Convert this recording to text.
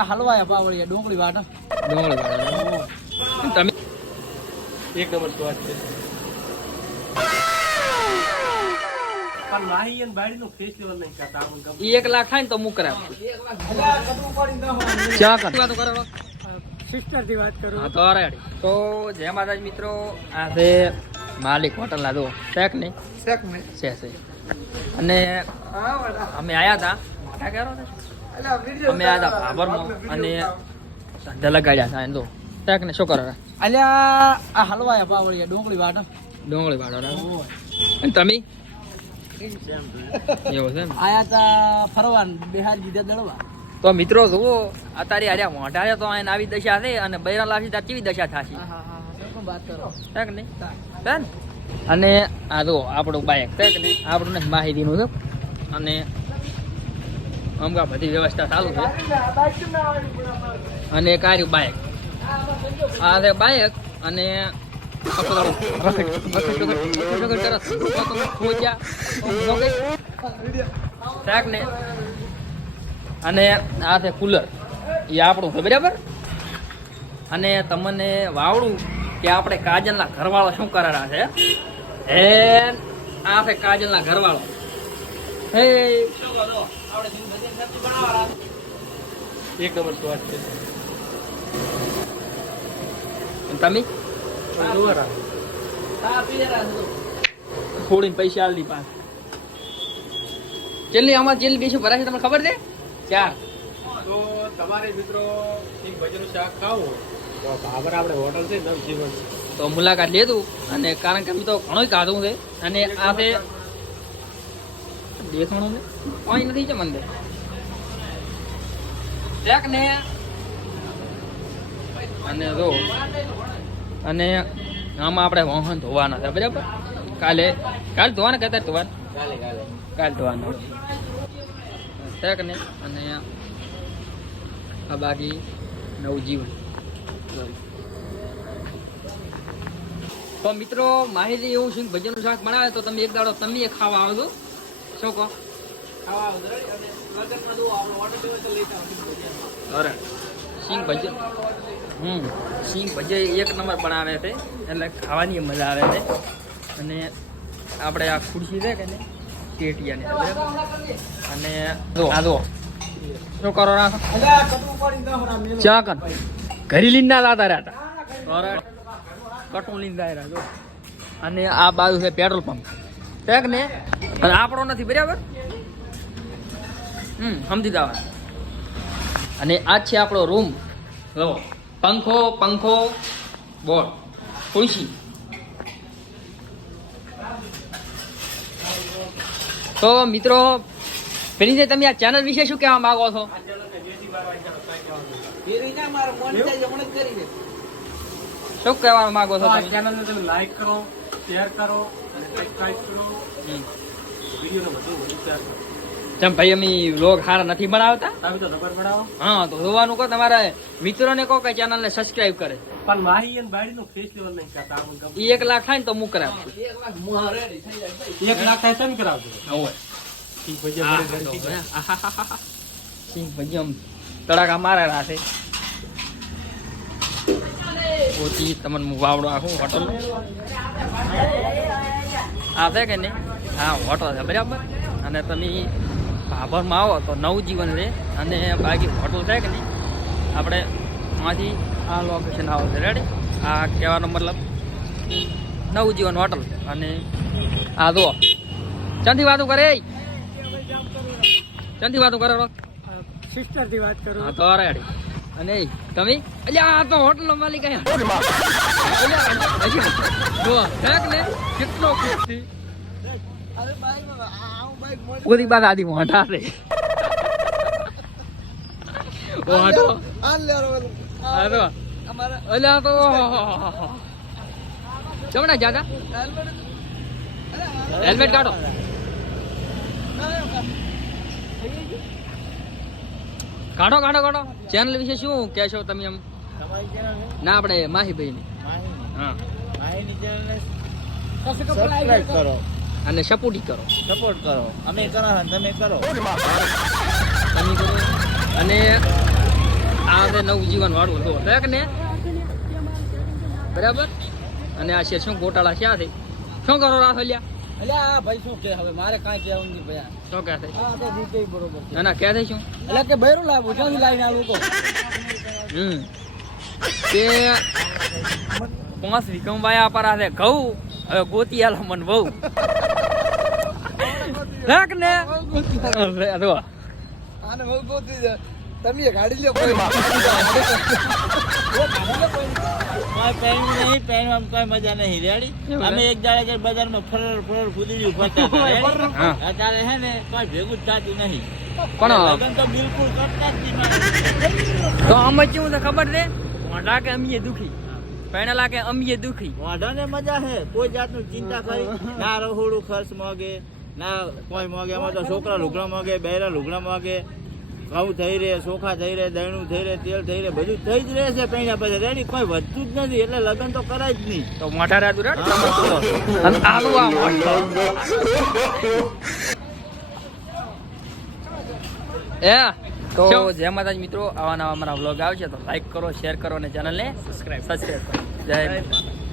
આ હલવાયા પાવડિયા ડુંગળી વાટ. ડુંગળી વાટ. તમે? એક નંબર સ્વાદ છે. પણ માહી અને બાળીનું ફેસ લેવલ નહીં કરતા આપણને એક લાખ થાય ને તો હું કરાવ કર. વાતો કરો? સિસ્ટરથી વાત કરું. હા તો રેડી. તો જય માતાજી મિત્રો આ છે માલિક હોટલ ના દો શેક નહીં? શેક ને છે અને અમે આયા હતા. ક્યાં કહેરો છે? અમે આ હતા અને ધંધા લગાડ્યા હતા તો. ટેક ને શું કરો અલ્યા આ હલવાયા પાવડિયા ડુંગળી વાટો ડુંગળી વાટો અને તમે? એવું છે આયા તા ફરવાન બિહાર જીધા દળવા. તો મિત્રો જુઓ અત્યારે આર્યા મોઢા તો અહીં આવી દશા છે અને બૈરા લાવશે ત્યાં કેવી દશા થશે? વાત કરો. છે કે નહીં છે અને આ જો આપણું બાઇક ટેક નહીં આપણું ને માહિતીનું છે. અને અમગા બધી વ્યવસ્થા ચાલુ છે. અને એક આર્યું બાઇક આ છે બાઇક અને? અને આ છે કુલર. એ આપણું છે બરાબર? અને તમને વાવડું કે આપણે કાજલના ઘરવાળો શું કરારા છે? હે આ છે કાજલના ઘરવાળો. એક નંબર સ્વાદ છે. તમે. થોડીને પૈસા આલી પાસે કેટલી આમાં કેટલી ડીશું ભરાશે તમને ખબર છે? ચાર. તો તમારે મિત્રો એક ભજીનું શાક ખાવું તો બાબર આપણે હોટલ છે નવજીવન. તો મુલાકાત લીધું અને કારણ કે અમે તો ઘણો ખાધું છે. અને આ છે દેખાણું છે? કોઈ નથી છે મંદિર. દેખ ને. અને જો અને આમાં આપણે વાહન ધોવાના છે બરાબર? કાલે કાલે ધોવાના કહેતા ધોવાના? કાલે કાલે. કાલે ધોવાના શેક ને અને આ બાકી નવું જીવન તો મિત્રો માહિતી એવું છે કે ભજીયાનું શાક બનાવે તો તમે એક દાડો તમે ખાવા આવજો. શું કહો? સિંગ ભજીયા હમ, સિંગ ભજીયા એક નંબર બનાવે છે. એટલે ખાવાની મજા આવે છે. અને આપણે આ ખુરશી છે કે ને ટેટિયાની અને આ રાખો ચા ઘરી લીન લાતા રહેતા કટું લીન જાય જો. અને આ બાજુ છે પેટ્રોલ પંપ. છે ને? અને આપણો નથી બરાબર? હમ સમજી દાવા અને આ છે આપણો રૂમ. લો પંખો પંખો બોર્ડ ખુરશી. તો મિત્રો પેલી તમે આ ચેનલ વિશે શું કહેવા માંગો છો? શું કહેવા માંગો છો તમે? લાઈક કરો. શેર કરો અને સબસ્ક્રાઇબ કરો. વિડીયોને વધુ વધુ શેર કરો. તેમ ભાઈ અમે વ્લોગ હારા નથી બનાવતા? તમે તો ખબર પડાવો હા તો જોવાનું કહો તમારા મિત્રોને કહો કે ચેનલને સબસ્ક્રાઇબ કરે. પણ માહી અને બાળીનું ફેસ લેવલ નહીં કરતા આપણે એક લાખ થાય ને તો હું કરાવું એક લાખ થાય છે ને કરાવજો. હોય ઠીક ભજીયા તડાકા મારા છે. ઓછી તમને મુવાવડો આખું હોટલ આ છે કે નહીં? હા હોટલ છે બરાબર? અને તમે ભાભરમાં આવો તો નવું જીવન રહે અને બાકી હોટલ છે કે નહીં? આપણે આમાંથી આ લોકેશન આવો છે રેડી આ કહેવાનો મતલબ નવું જીવન હોટલ અને આ જુઓ. ચંદી વાતો કરે? એ? ચાંદી વાતો કરે સિસ્ટરથી વાત કરો. તો રેડી અને તમે? અલ્યા આ તો હોટલ નો માલિક નહીં? કેટલો પૂરી બાદ આદિ મોટા રે. અલ્યા તો જમણા જાગા હેલ્મેટ કાઢો. કાઢો કાઢો કાઢો. ચેનલ વિશે શું કહેશો તમે એમ? ના આપણે માહીભાઈ ની હા સબસ્ક્રાઇબ કરો. અને સપોર્ટી કરો. સપોર્ટ કરો. અમે કરો તમે કરો. તમે કરો. અને આ છે નવું જીવન વાળું હતું. છે કે ને બરાબર? અને આ છે શું? ગોટાળા છે છે શું કરો રાહલ્યા? એટલે આ ભાઈ શું કે હવે મારે કાંઈ કહેવું નથી ભાઈ શું કહે છે? આ તો રીતે બરોબર છે. ના ના કહે છે? શું એટલે કે બૈરું લાવું ક્યાંથી લાવીને આવું કહું હમ. તે પાંચ વિકમભાઈ પર આ છે. ઘઉં હવે ગોતી આલો મન બહુ રાખ ને. જો. આને બહુ ગોતી તમે ગાડી લ્યો કોઈ પહેર્યું નહીં પહેરવામાં કોઈ મજા નહીં. રેડી અમે એક દાડે કે બજારમાં ફરર ફરર હતા, રેડી? અત્યારે હે ને કોઈ ભેગું થતું નહીં. પણ લગન તો બિલકુલ કરતા જ નહીં તો આમ કેવું છે ખબર છે? મોઢા કે અમીએ દુખી? પહેણેલા કે અમીએ દુખી? વાંઢાને મજા હે કોઈ જાતનું ચિંતા કરી. ના રહોડું ખર્ચ મોગે ના કોઈ મોગે એમાં તો છોકરા લુગડા મોગે બહેરા લુગડા મોગે ઘઉં થઈ રહે ચોખા થઈ રહે દહીણું થઈ રહે તેલ થઈ રહે બધું થઈ જ રહે છે પૈણા પછી રેડી કોઈ વધતું જ નથી એટલે લગન તો કરાય જ નહીં. તો મોઢા રાજુ એ તો જય માતાજી મિત્રો આવા નવા અમારા વ્લોગ આવશે તો લાઈક કરો શેર કરો અને ચેનલને સબસ્ક્રાઇબ સબસ્ક્રાઇબ કરો. જય માતા